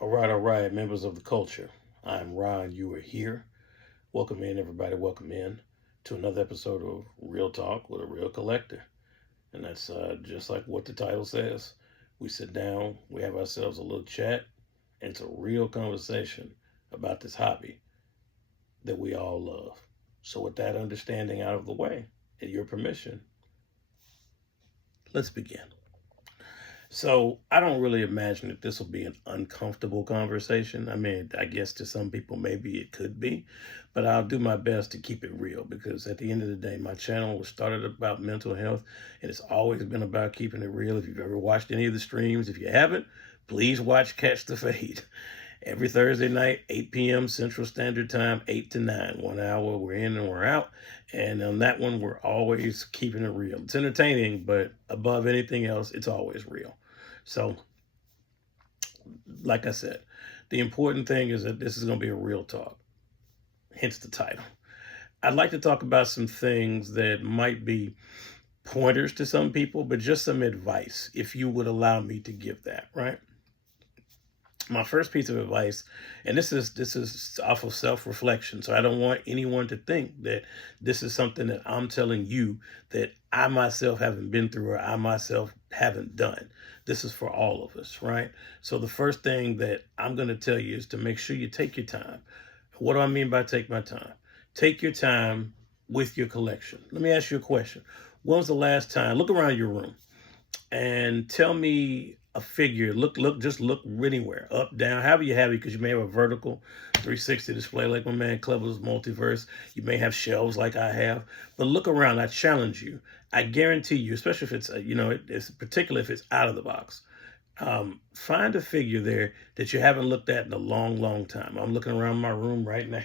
All right, members of the culture. I'm Ron. You are here. Welcome in, everybody. Welcome in to another episode of Real Talk with a Real Collector. And that's just like what the title says. We sit down, we have ourselves a little chat, and it's a real conversation about this hobby that we all love. So, with that understanding out of the way, and your permission, let's begin. So I don't really imagine that this will be an uncomfortable conversation. I mean, I guess to some people maybe it could be, but I'll do my best to keep it real because at the end of the day, my channel was started about mental health and it's always been about keeping it real. If you've ever watched any of the streams, if you haven't, please watch Catch the Fade. Every Thursday night, 8 p.m. Central Standard Time, 8 to 9. 1 hour, we're in and we're out. And on that one, we're always keeping it real. It's entertaining, but above anything else, it's always real. So, like I said, the important thing is that this is going to be a real talk, hence the title. I'd like to talk about some things that might be pointers to some people, but just some advice, if you would allow me to give that, right? My first piece of advice, and this is off of self-reflection, so I don't want anyone to think that this is something that I'm telling you that I myself haven't been through or I myself haven't done. This is for all of us, right? So the first thing that I'm going to tell you is to make sure you take your time. What do I mean by take my time? Take your time with your collection. Let me ask you a question. When was the last time? Look around your room and tell me a figure. Just look anywhere, up, down, however you have it, because you may have a vertical 360 display like my man Clever's Multiverse. You may have shelves like I have, but look around. I challenge you. I guarantee you, especially if it's, it's particularly if it's out of the box. Find a figure there that you haven't looked at in a long, long time. I'm looking around my room right now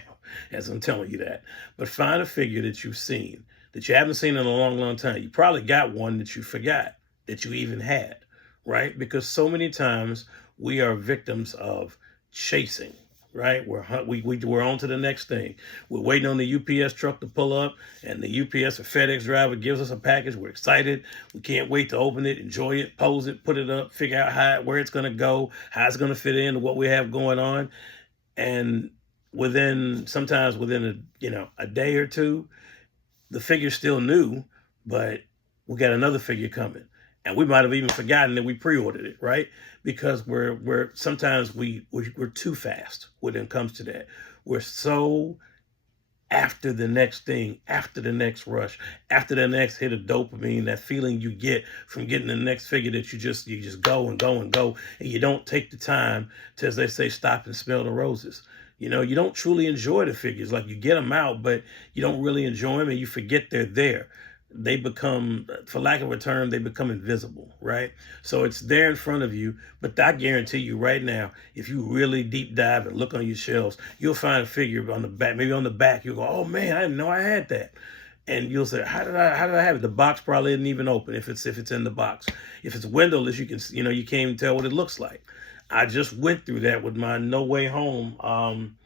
as I'm telling you that. But find a figure that you've seen, that you haven't seen in a long, long time. You probably got one that you forgot that you even had, right? Because so many times we are victims of chasing, right? We're on to the next thing. We're waiting on the UPS truck to pull up, and the UPS or FedEx driver gives us a package. We're excited. We can't wait to open it, enjoy it, pose it, put it up, figure out where it's going to go, how it's going to fit into what we have going on. And sometimes within a day or two, the figure's still new, but we got another figure coming. And we might have even forgotten that we pre-ordered it, right? Because we're sometimes we're too fast when it comes to that. We're so after the next thing, after the next rush, after the next hit of dopamine, that feeling you get from getting the next figure that you just go and go and go, and you don't take the time to, as they say, stop and smell the roses. You don't truly enjoy the figures. Like, you get them out, but you don't really enjoy them, and you forget they're there. They become, for lack of a term, they become invisible, right? So it's there in front of you, but I guarantee you right now, if you really deep dive and look on your shelves, you'll find a figure on the back, maybe on the back. You'll go, oh man, I didn't know I had that. And you'll say, how did I have it? The box probably isn't even open if it's in the box. If it's windowless, you can't even tell what it looks like. I just went through that with my No Way Home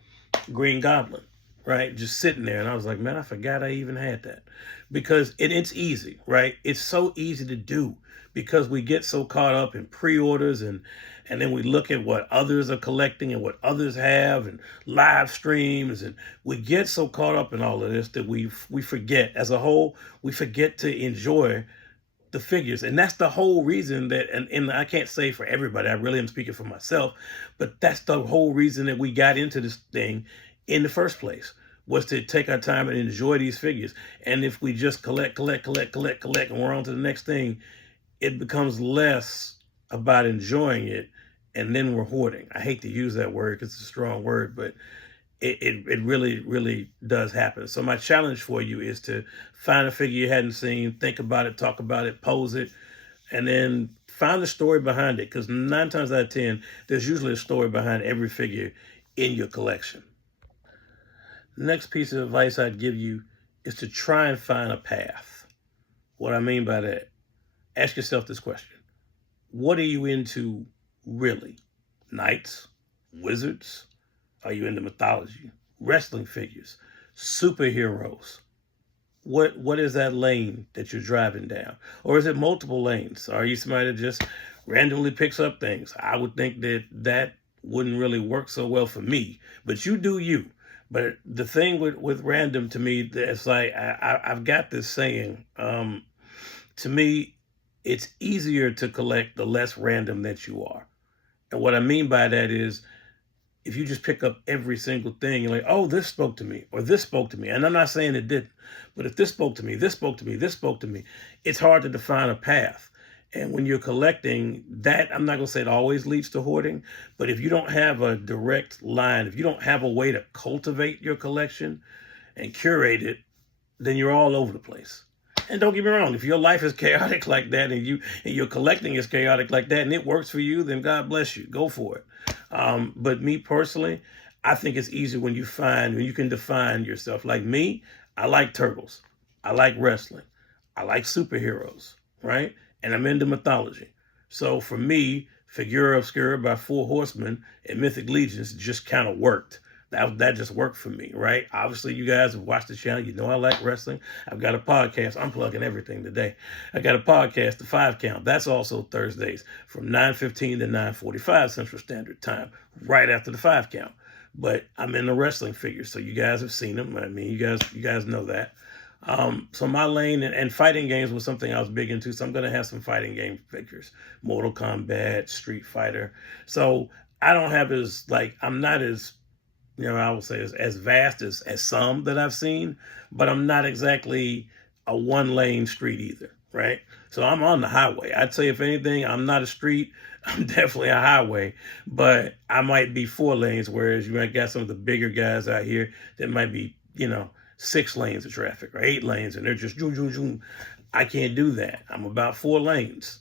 Green Goblin, right? Just sitting there. And I was like, man, I forgot I even had that. Because it's easy, right? It's so easy to do because we get so caught up in pre-orders and then we look at what others are collecting and what others have and live streams, and we get so caught up in all of this that we forget, as a whole, we forget to enjoy the figures. And that's the whole reason that, and I can't say for everybody, I really am speaking for myself, but that's the whole reason that we got into this thing in the first place, was to take our time and enjoy these figures. And if we just collect, and we're on to the next thing, it becomes less about enjoying it, and then we're hoarding. I hate to use that word because it's a strong word, but it really, really does happen. So my challenge for you is to find a figure you hadn't seen, think about it, talk about it, pose it, and then find the story behind it. Because 9 times out of 10, there's usually a story behind every figure in your collection. The next piece of advice I'd give you is to try and find a path. What I mean by that, ask yourself this question. What are you into really? Knights? Wizards? Are you into mythology? Wrestling figures? Superheroes? What is that lane that you're driving down? Or is it multiple lanes? Are you somebody that just randomly picks up things? I would think that wouldn't really work so well for me. But you do you. But the thing with random to me, it's like I've got this saying. To me, it's easier to collect the less random that you are. And what I mean by that is if you just pick up every single thing, you're like, oh, this spoke to me, or this spoke to me. And I'm not saying it didn't, but if this spoke to me, this spoke to me, this spoke to me, it's hard to define a path. And when you're collecting that, I'm not going to say it always leads to hoarding, but if you don't have a direct line, if you don't have a way to cultivate your collection and curate it, then you're all over the place. And don't get me wrong, if your life is chaotic like that and your collecting is chaotic like that and it works for you, then God bless you. Go for it. But me personally, I think it's easier when you can define yourself. Like me, I like turtles. I like wrestling. I like superheroes, right? And I'm into mythology. So for me, Figura Obscura by Four Horsemen and Mythic Legions just kind of worked. That just worked for me, right? Obviously, you guys have watched the channel. You know I like wrestling. I've got a podcast. I'm plugging everything today. I got a podcast, The 5 Count. That's also Thursdays from 9:15 to 9:45 Central Standard Time, right after the 5 Count. But I'm in the wrestling figures, so you guys have seen them. I mean, you guys know that. So my lane and fighting games was something I was big into. So I'm going to have some fighting game figures, Mortal Kombat, Street Fighter. So I don't have I'm not as, I would say as vast as some that I've seen, but I'm not exactly a one lane street either, right? So I'm on the highway. I'd say if anything, I'm not a street. I'm definitely a highway, but I might be 4 lanes, whereas you might got some of the bigger guys out here that might be, 6 lanes of traffic or 8 lanes, and they're just zoom, zoom, zoom. I can't do that. I'm about 4 lanes,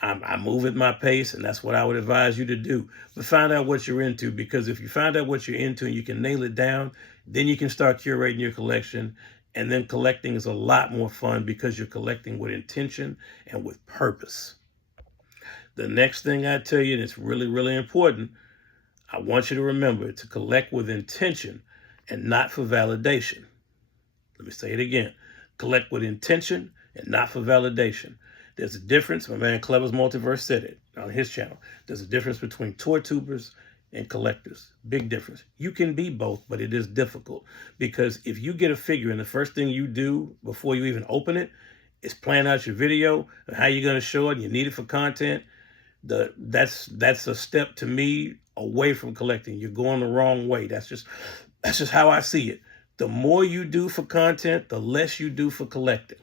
I move at my pace, and that's what I would advise you to do. But find out what you're into, because if you find out what you're into and you can nail it down, then you can start curating your collection. And then collecting is a lot more fun because you're collecting with intention and with purpose. The next thing I tell you, and it's really, really important, I want you to remember to collect with intention and not for validation. Let me say it again. Collect with intention and not for validation. There's a difference. My man Clever's Multiverse said it on his channel. There's a difference between toy tubers and collectors. Big difference. You can be both, but it is difficult, because if you get a figure and the first thing you do before you even open it is plan out your video and how you're going to show it and you need it for content, that's a step to me away from collecting. You're going the wrong way. That's just how I see it. The more you do for content, the less you do for collecting.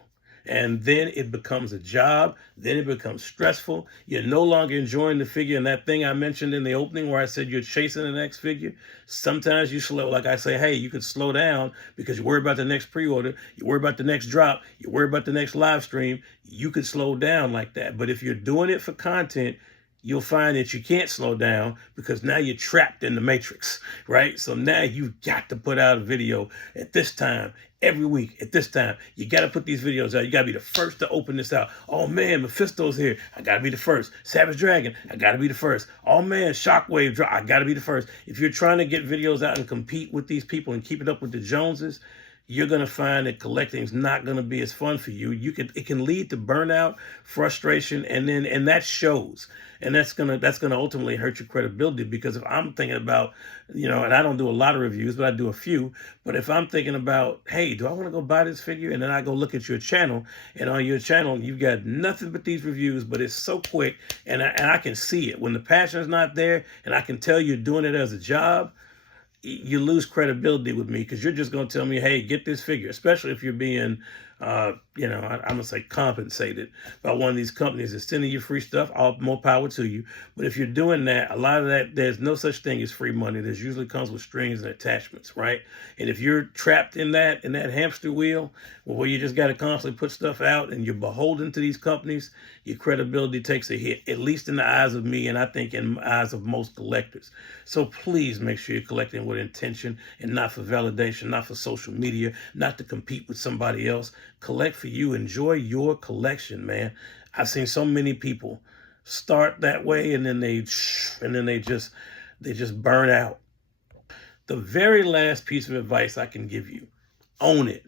And then it becomes a job. Then it becomes stressful. You're no longer enjoying the figure. And that thing I mentioned in the opening where I said you're chasing the next figure, sometimes you slow. Like I say, hey, you could slow down because you worry about the next pre-order. You worry about the next drop. You worry about the next live stream. You could slow down like that. But if you're doing it for content, you'll find that you can't slow down because now you're trapped in the matrix, right? So now you've got to put out a video at this time, every week at this time. You got to put these videos out. You got to be the first to open this out. Oh man, Mephisto's here. I got to be the first. Savage Dragon, I got to be the first. Oh man, Shockwave drop. I got to be the first. If you're trying to get videos out and compete with these people and keep it up with the Joneses, you're going to find that collecting is not going to be as fun for you. It can lead to burnout, frustration, and that shows. And that's going to ultimately hurt your credibility, because if I'm thinking about, and I don't do a lot of reviews, but I do a few, but if I'm thinking about, hey, do I want to go buy this figure? And then I go look at your channel, and on your channel, you've got nothing but these reviews, but it's so quick, and I can see it. When the passion is not there, and I can tell you're doing it as a job, you lose credibility with me, because you're just going to tell me, hey, get this figure, especially if you're being, I'm going to say compensated by one of these companies that's sending you free stuff. All more power to you. But if you're doing that, a lot of that, there's no such thing as free money. There's usually comes with strings and attachments, right? And if you're trapped in that hamster wheel, where you just got to constantly put stuff out and you're beholden to these companies, your credibility takes a hit, at least in the eyes of me, and I think in the eyes of most collectors. So please make sure you're collecting with intention and not for validation, not for social media, not to compete with somebody else. Collect for you. Enjoy your collection, man. I've seen so many people start that way and then they just burn out. The very last piece of advice I can give you: own it.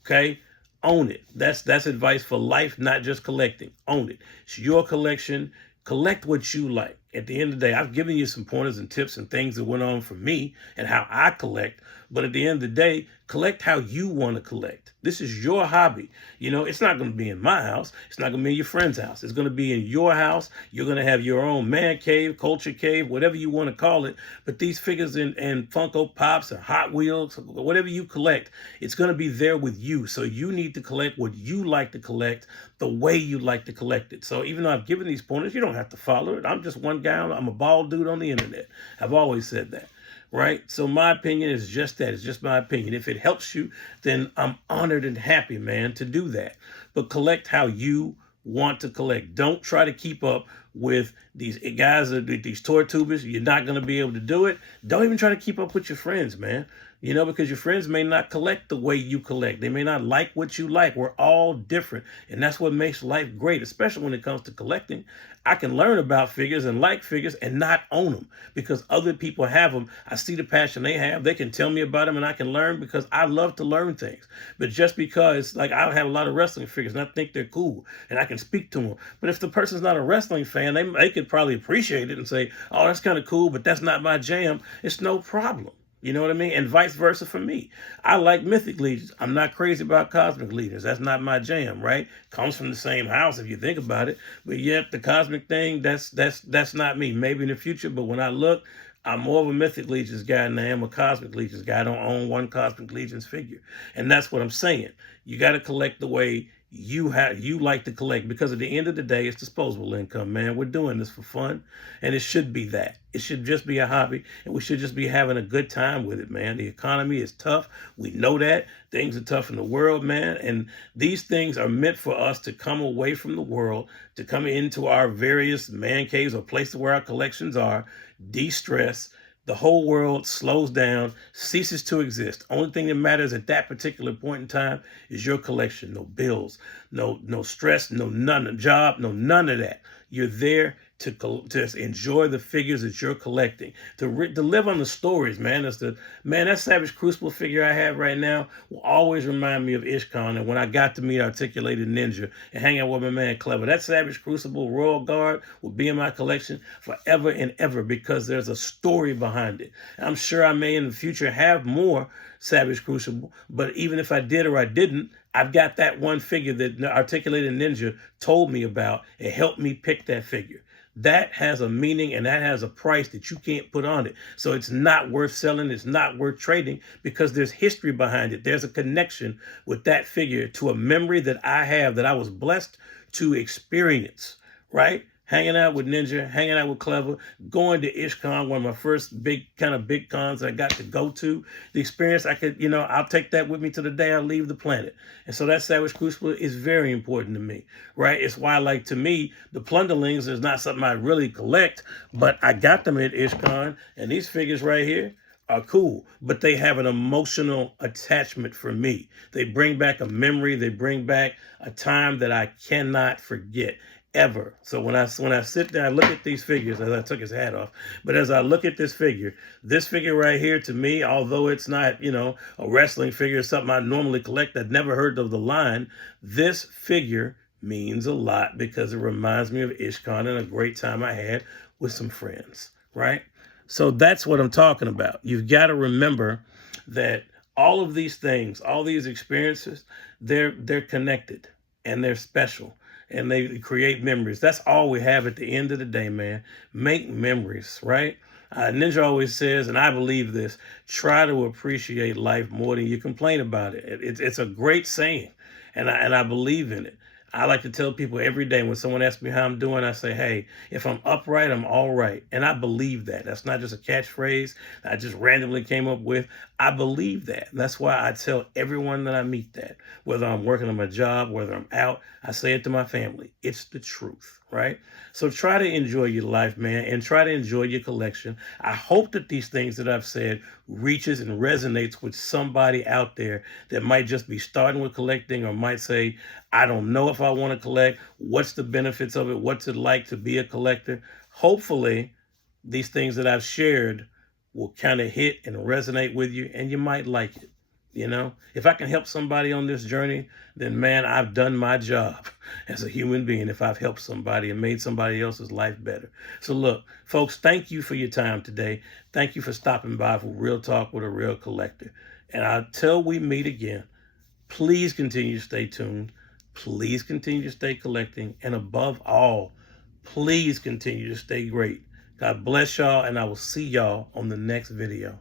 Okay? Own it. That's advice for life, not just collecting. Own it. It's your collection. Collect what you like. At the end of the day, I've given you some pointers and tips and things that went on for me and how I collect. But at the end of the day, collect how you want to collect. This is your hobby. You know, it's not going to be in my house. It's not going to be in your friend's house. It's going to be in your house. You're going to have your own man cave, culture cave, whatever you want to call it. But these figures and Funko Pops and Hot Wheels, whatever you collect, it's going to be there with you. So you need to collect what you like to collect the way you like to collect it. So even though I've given these pointers, you don't have to follow it. I'm just one guy. I'm a bald dude on the internet. I've always said that. Right? So my opinion is just that. It's just my opinion. If it helps you, then I'm honored and happy, man, to do that. But collect how you want to collect. Don't try to keep up with these guys, these toy tubers. You're not going to be able to do it. Don't even try to keep up with your friends, man. You know, because your friends may not collect the way you collect. They may not like what you like. We're all different. And that's what makes life great, especially when it comes to collecting. I can learn about figures and like figures and not own them because other people have them. I see the passion they have. They can tell me about them and I can learn because I love to learn things. But just because, like, I have a lot of wrestling figures and I think they're cool and I can speak to them. But if the person's not a wrestling fan, they could probably appreciate it and say, oh, that's kind of cool, but that's not my jam. It's no problem. You know what I mean? And vice versa for me. I like Mythic Legions. I'm not crazy about Cosmic Legions. That's not my jam, right? Comes from the same house if you think about it. But yet the Cosmic thing, that's not me. Maybe in the future, but when I look, I'm more of a Mythic Legions guy than I am a Cosmic Legions guy. I don't own one Cosmic Legions figure. And that's what I'm saying. You got to collect the way you like to collect, because at the end of the day, it's disposable income, man. We're doing this for fun, and it should be that. It should just be a hobby, and we should just be having a good time with it, man. The economy is tough. We know that. Things are tough in the world, man, and these things are meant for us to come away from the world, to come into our various man caves or places where our collections are, de-stress. The whole world slows down, ceases to exist. Only thing that matters at that particular point in time is your collection. No bills, no stress, no job, none of that. You're there to enjoy the figures that you're collecting, to live on the stories, man. That Savage Crucible figure I have right now will always remind me of Ishkan and when I got to meet Articulated Ninja and hang out with my man Clever. That Savage Crucible Royal Guard will be in my collection forever and ever because there's a story behind it. And I'm sure I may in the future have more Savage Crucible, but even if I did or I didn't, I've got that one figure that Articulated Ninja told me about and helped me pick that figure. That has a meaning and that has a price that you can't put on it. So it's not worth selling. It's not worth trading because there's history behind it. There's a connection with that figure to a memory that I have that I was blessed to experience, right? Hanging out with Ninja, hanging out with Clever, going to Ishkan, one of my first big cons I got to go to. The experience I'll take that with me to the day I leave the planet. And so that Savage Crucible is very important to me, right? It's why, like, to me, the Plunderlings is not something I really collect, but I got them at Ishkan, and these figures right here are cool, but they have an emotional attachment for me. They bring back a memory. They bring back a time that I cannot forget. Ever. So when I sit there, I look at these figures as I took his hat off. But as I look at this figure right here, to me, although it's not, a wrestling figure, something I normally collect, I'd never heard of the line. This figure means a lot because it reminds me of Ishkan and a great time I had with some friends, right? So that's what I'm talking about. You've got to remember that all of these things, all these experiences, they're connected and they're special. And they create memories. That's all we have at the end of the day, man. Make memories, right? Ninja always says, and I believe this, try to appreciate life more than you complain about it. It's a great saying, and I believe in it. I like to tell people every day when someone asks me how I'm doing, I say, hey, if I'm upright, I'm all right. And I believe that. That's not just a catchphrase I just randomly came up with. I believe that. And that's why I tell everyone that I meet that, whether I'm working on my job, whether I'm out, I say it to my family. It's the truth, right? So try to enjoy your life, man, and try to enjoy your collection. I hope that these things that I've said reaches and resonates with somebody out there that might just be starting with collecting or might say, I don't know if I want to collect. What's the benefits of it? What's it like to be a collector? Hopefully, these things that I've shared will kind of hit and resonate with you, and you might like it. You know, if I can help somebody on this journey, then man, I've done my job as a human being if I've helped somebody and made somebody else's life better. So look, folks, thank you for your time today. Thank you for stopping by for Real Talk with a Real Collector. And until we meet again, please continue to stay tuned. Please continue to stay collecting. And above all, please continue to stay great. God bless y'all, and I will see y'all on the next video.